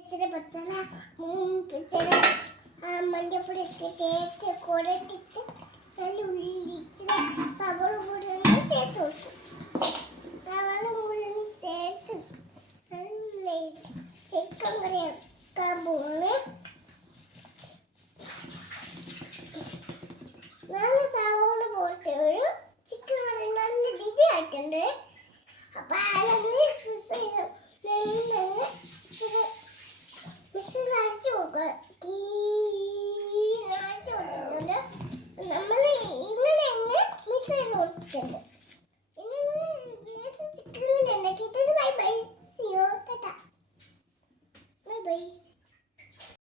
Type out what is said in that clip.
ഇച്ചിരി പച്ചല ഇച്ചിരി മഞ്ഞപ്പൊടി ഇട്ട് ചേർത്ത് കുടട്ടിട്ട് അതിൽ ഉള്ളി ഇച്ചിരി സവോള കൂടി ഒന്ന് ചേർത്ത് കൊടുക്കും. സവോള കൂടി ഒന്ന് ചേർത്ത് ചിക്കൻ കറി വെക്കാൻ പോകുന്നു. നല്ല സവോള പോയിട്ട് ഒരു ചിക്കൻ കറി നല്ല രുചി ആയിട്ടുണ്ട്. അപ്പൊ അരച്ചു കൊടുക്കുക. അരച്ചു കൊടുത്തിട്ടുണ്ട്. നമ്മൾ ഇങ്ങനെ മിക്സ് ചെയ്ത് കൊടുത്തിട്ടുണ്ട്. ചിക്കൻ ഉണ്ടാക്കിയിട്ട് ബൈ ബൈ. Bye bye.